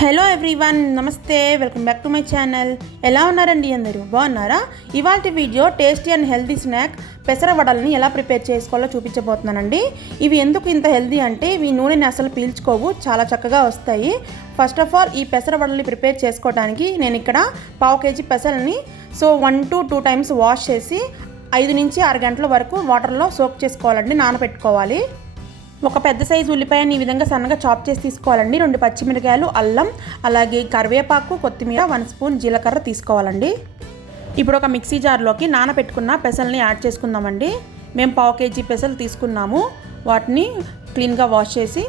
Hello everyone, నమస్తే. Welcome back to my channel. ఎలా ఉన్నారండి అందరూ? బాగున్నారా? ఇవాళ video tasty and healthy snack పెసర వడల్ని ఎలా ప్రిపేర్ చేసుకోవాలో చూపించబోతున్నానండి. ఇవి ఎందుకు ఇంత హెల్తీ అంటే ఇవి నూనెని అసలు పీల్చుకోవు, చాలా చక్కగా వస్తాయి. ఫస్ట్ ఆఫ్ ఆల్ ఈ పెసర వడల్ని ప్రిపేర్ చేసుకోవడానికి నేను ఇక్కడ 1/2 kg పెసరని 1 to 2 times వాష్ చేసి 5 నుంచి 6 గంటల వరకు వాటర్లో సోక్ చేసుకోవాలండి, నానబెట్టుకోవాలి. ఒక పెద్ద సైజు ఉల్లిపాయని ఈ విధంగా సన్నగా చాప్ చేసి తీసుకోవాలండి. 2 పచ్చిమిరకాయలు, అల్లం, అలాగే కరివేపాకు, కొత్తిమీర, 1 స్పూన్ జీలకర్ర తీసుకోవాలండి. ఇప్పుడు ఒక మిక్సీ జార్లోకి నానబెట్టుకున్న పెసల్ని యాడ్ చేసుకుందామండి. మేము 1/2 kg పెసలు తీసుకున్నాము. వాటిని క్లీన్గా వాష్ చేసి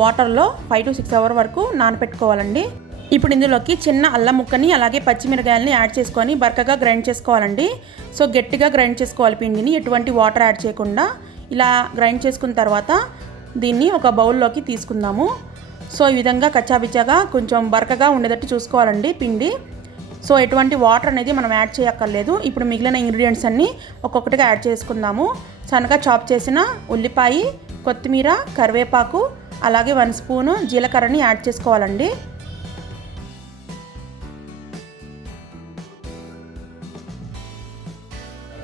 వాటర్లో 5 to 6 hours వరకు నానబెట్టుకోవాలండి. ఇప్పుడు ఇందులోకి చిన్న అల్లం ముక్కని అలాగే పచ్చిమిరకాయలని యాడ్ చేసుకొని బరకగా గ్రైండ్ చేసుకోవాలండి. గట్టిగా గ్రైండ్ చేసుకోవాలి పిండిని, ఎటువంటి వాటర్ యాడ్ చేయకుండా. ఇలా గ్రైండ్ చేసుకున్న తర్వాత దీన్ని ఒక బౌల్లోకి తీసుకుందాము. ఈ విధంగా కచ్చాబిచ్చాగా కొంచెం బరకగా ఉండేటట్టు చూసుకోవాలండి పిండి. ఎటువంటి వాటర్ అనేది మనం యాడ్ చేయక్కర్లేదు. ఇప్పుడు మిగిలిన ఇంగ్రీడియంట్స్ అన్నీ ఒక్కొక్కటిగా యాడ్ చేసుకుందాము. సన్నగా చాప్ చేసిన ఉల్లిపాయ, కొత్తిమీర, కరివేపాకు, అలాగే 1 స్పూను జీలకర్రని యాడ్ చేసుకోవాలండి.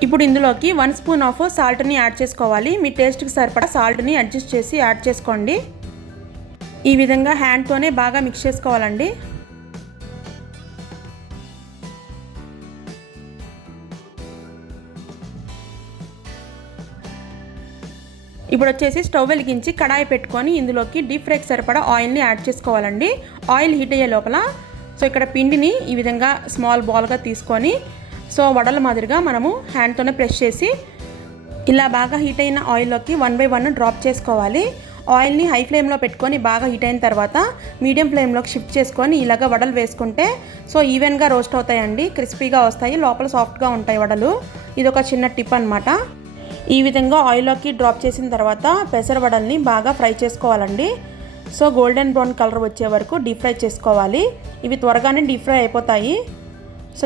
ఇప్పుడు ఇందులోకి 1 స్పూన్ ఆఫ్ సాల్ట్ని యాడ్ చేసుకోవాలి. మీ టేస్ట్కి సరిపడా సాల్ట్ని అడ్జస్ట్ చేసి యాడ్ చేసుకోండి. ఈ విధంగా హ్యాండ్తోనే బాగా మిక్స్ చేసుకోవాలండి. ఇప్పుడు వచ్చేసి స్టవ్ వెలిగించి కడాయి పెట్టుకొని ఇందులోకి డీప్ ఫ్రైకి సరిపడా ఆయిల్ని యాడ్ చేసుకోవాలండి. ఆయిల్ హీట్ అయ్యే లోపల ఇక్కడ పిండిని ఈ విధంగా స్మాల్ బాల్గా తీసుకొని వడల మాదిరిగా మనము హ్యాండ్తోనే ప్రెస్ చేసి ఇలా బాగా హీట్ అయిన ఆయిల్లోకి 1 by 1 డ్రాప్ చేసుకోవాలి. ఆయిల్ని హై ఫ్లేమ్లో పెట్టుకొని బాగా హీట్ అయిన తర్వాత మీడియం ఫ్లేమ్లోకి షిఫ్ట్ చేసుకొని ఇలాగ వడలు వేసుకుంటే ఈవెన్గా రోస్ట్ అవుతాయండి, క్రిస్పీగా వస్తాయి, లోపల సాఫ్ట్గా ఉంటాయి వడలు. ఇది ఒక చిన్న టిప్ అనమాట. ఈ విధంగా ఆయిల్లోకి డ్రాప్ చేసిన తర్వాత పెసర వడల్ని బాగా ఫ్రై చేసుకోవాలండి. గోల్డెన్ బ్రౌన్ కలర్ వచ్చే వరకు డీప్ ఫ్రై చేసుకోవాలి. ఇవి త్వరగానే డీప్ ఫ్రై అయిపోతాయి.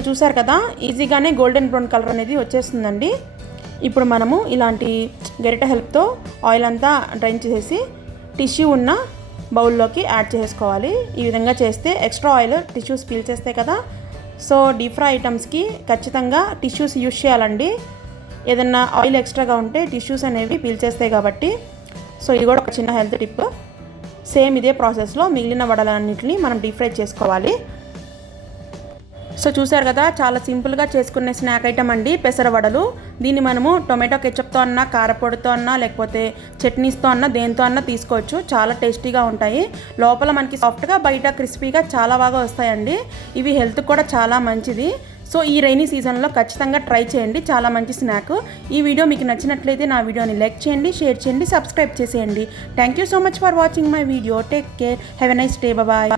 చూసారు కదా, ఈజీగానే గోల్డెన్ బ్రౌన్ కలర్ అనేది వచ్చేస్తుందండి. ఇప్పుడు మనము ఇలాంటి గరిటె హెల్ప్తో ఆయిల్ అంతా డ్రైన్ చేసేసి టిష్యూ ఉన్న బౌల్లోకి యాడ్ చేసుకోవాలి. ఈ విధంగా చేస్తే ఎక్స్ట్రా ఆయిల్ టిష్యూస్ పీల్చేస్తాయి కదా. డీప్ ఫ్రై ఐటమ్స్కి ఖచ్చితంగా టిష్యూస్ యూజ్ చేయాలండి. ఏదన్నా ఆయిల్ ఎక్స్ట్రాగా ఉంటే టిష్యూస్ అనేవి పీల్చేస్తాయి కాబట్టి ఇది కూడా ఒక చిన్న హెల్త్ టిప్. సేమ్ ఇదే ప్రాసెస్లో మిగిలిన వడలన్నింటినీ మనం డీప్ ఫ్రై చేసుకోవాలి. చూసారు కదా, చాలా సింపుల్గా చేసుకునే స్నాక్ ఐటమ్ అండి పెసర వడలు. దీన్ని మనము టొమాటో కెచప్తో అన్నా, కారపొడితో అన్నా, లేకపోతే చట్నీస్తో అన్నా, దేంతో అన్నా తీసుకోవచ్చు. చాలా టేస్టీగా ఉంటాయి. లోపల మనకి సాఫ్ట్గా, బయట క్రిస్పీగా చాలా బాగా వస్తాయండి. ఇవి హెల్త్ కూడా చాలా మంచిది. ఈ రైనీ సీజన్లో ఖచ్చితంగా ట్రై చేయండి, చాలా మంచి స్నాక్. ఈ వీడియో మీకు నచ్చినట్లయితే నా వీడియోని లైక్ చేయండి, షేర్ చేయండి, సబ్స్క్రైబ్ చేసేయండి. Thank you so much for watching my video. Take care, have a nice day, bye.